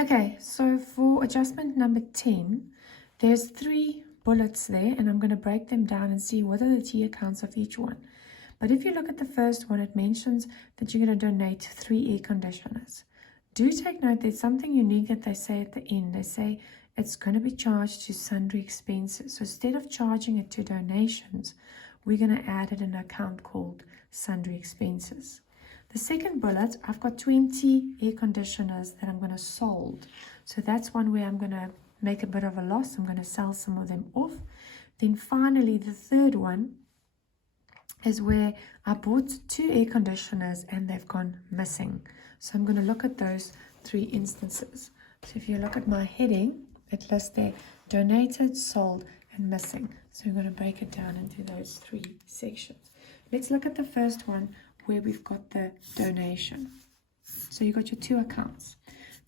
Okay, so for adjustment number 10, there's 3 bullets there, and I'm going to break them down and see what are the T accounts of each one. But if you look at the first one, it mentions that you're going to donate 3 air conditioners. Do take note, there's something unique that they say at the end. They say it's going to be charged to sundry expenses. So instead of charging it to donations, we're going to add it in an account called sundry expenses. The second bullet, I've got 20 air conditioners that I'm going to sold. So that's one where I'm going to make a bit of a loss. I'm going to sell some of them off. Then finally, the third one is where I bought 2 air conditioners and they've gone missing. So I'm going to look at those 3 instances. So if you look at my heading, it lists there donated, sold, and missing. So I'm going to break it down into those 3 sections. Let's look at the first one where we've got the donation. So you've got your 2 accounts.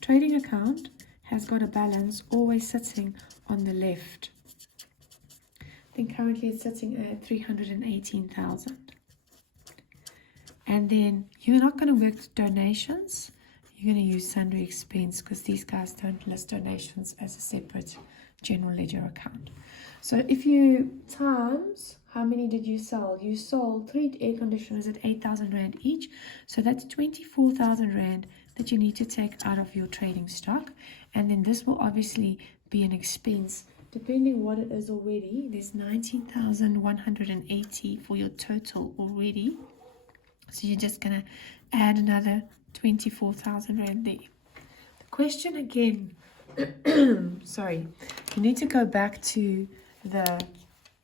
Trading account has got a balance always sitting on the left. I think currently it's sitting at 318,000. And then you're not going to work donations. You're going to use sundry expense because these guys don't list donations as a separate general ledger account. So if you times, how many did you sell? You sold 3 air conditioners at 8,000 Rand each. So that's 24,000 Rand that you need to take out of your trading stock. And then this will obviously be an expense. Depending what it is already, there's 19,180 for your total already. So you're just going to add another 24,000 Rand there. The question again, sorry, you need to go back to the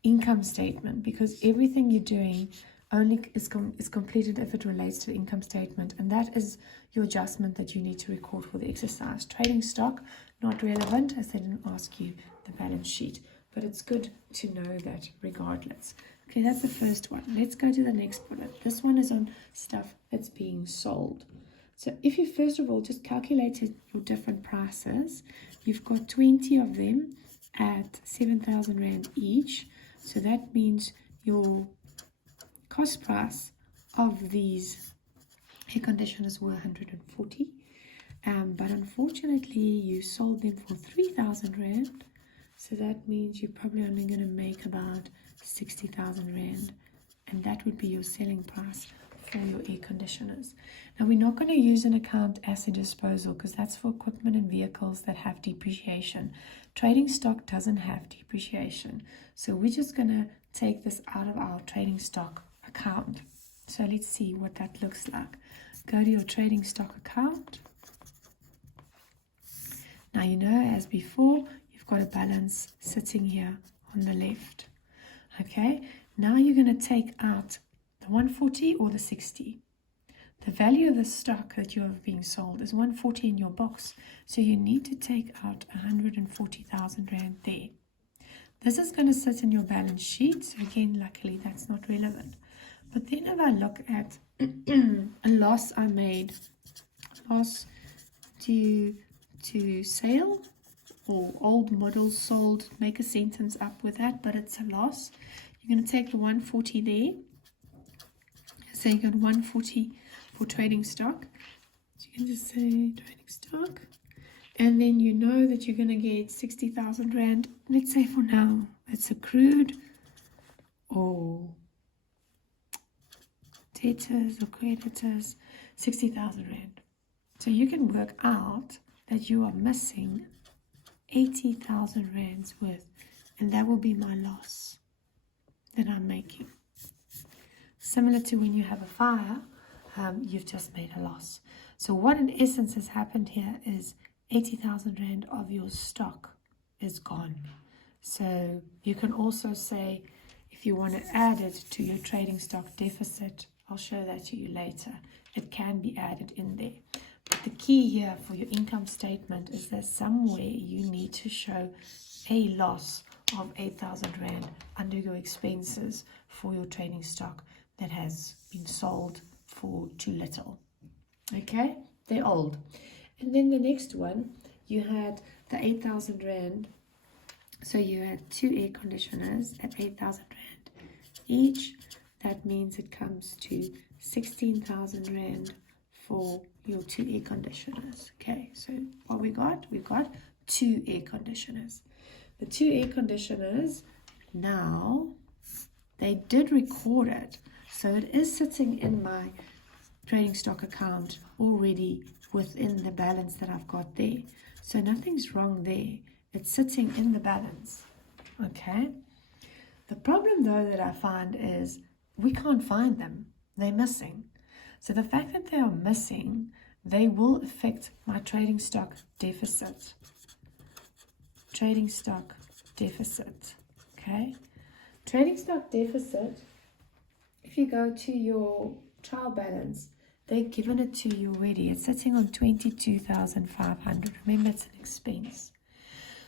income statement because everything you're doing only is completed if it relates to the income statement, and that is your adjustment that you need to record for the exercise. Trading stock, not relevant as they didn't ask you the balance sheet, but it's good to know that regardless. Okay, that's the first one. Let's go to the next bullet. This one is on stuff that's being sold. So if you first of all just calculated your different prices, you've got 20 of them at 7,000 Rand each. So that means your cost price of these air conditioners were 140. But unfortunately, you sold them for 3,000 Rand. So that means you're probably only going to make about 60,000 Rand. And that would be your selling price for your air conditioners. Now, we're not going to use an account asset disposal because that's for equipment and vehicles that have depreciation. Trading stock doesn't have depreciation. So we're just going to take this out of our trading stock account. So let's see what that looks like. Go to your trading stock account. Now, you know, as before, you've got a balance sitting here on the left. Okay, now you're going to take out the 140 or the 60. The value of the stock that you have being sold is 140 in your box. So you need to take out 140,000 Rand there. This is going to sit in your balance sheet. So again, luckily, that's not relevant. But then if I look at a loss I made, loss due to sale or old models sold, make a sentence up with that, but it's a loss. You're going to take the 140 there. So you got 140 for trading stock. So you can just say trading stock. And then you know that you're going to get 60,000 Rand. Let's say for now, it's accrued or debtors or creditors, 60,000 Rand. So you can work out that you are missing 80,000 Rands worth, and that will be my loss that I'm making. Similar to when you have a fire, you've just made a loss. So what in essence has happened here is 80,000 Rand of your stock is gone. So you can also say, if you want to add it to your trading stock deficit, I'll show that to you later. It can be added in there. But the key here for your income statement is that somewhere you need to show a loss of 8,000 Rand under your expenses for your trading stock that has been sold for too little. Okay, they're old. And then the next one, you had the 8,000 Rand. So you had 2 air conditioners at 8,000 Rand each. That means it comes to 16,000 Rand for your 2 air conditioners. Okay, so what we're got? We've got 2 air conditioners. The 2 air conditioners, now, they did record it. So it is sitting in my trading stock account already within the balance that I've got there. So nothing's wrong there. It's sitting in the balance. Okay. The problem though that I find is we can't find them. They're missing. So the fact that they are missing, they will affect my trading stock deficit. Trading stock deficit. Okay. Trading stock deficit, if you go to your trial balance, they've given it to you already. It's sitting on 22,500. Remember, it's an expense.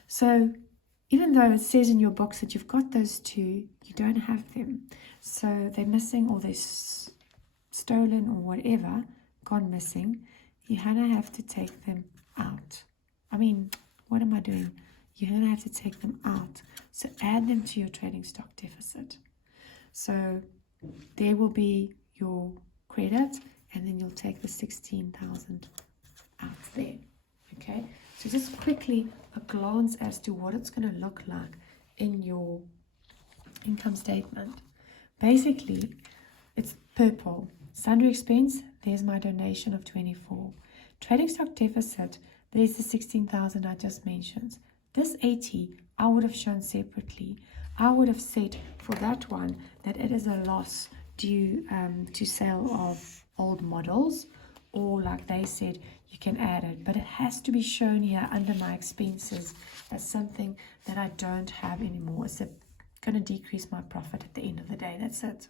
So even though it says in your box that you've got those 2, you don't have them. So they're missing, or they're stolen, or whatever, gone missing. You're going to have to take them out. I mean, what am I doing? You're going to have to take them out. So add them to your trading stock deficit. So there will be your credit, and then you'll take the 16,000 out there. Okay, so just quickly a glance as to what it's going to look like in your income statement. Basically, it's purple. Sundry expense, there's my donation of 24. Trading stock deficit, there's the 16,000 I just mentioned. This 80, I would have shown separately. I would have said for that one that it is a loss due to sale of old models, or like they said, you can add it, but it has to be shown here under my expenses as something that I don't have anymore. It's going to decrease my profit at the end of the day. That's it.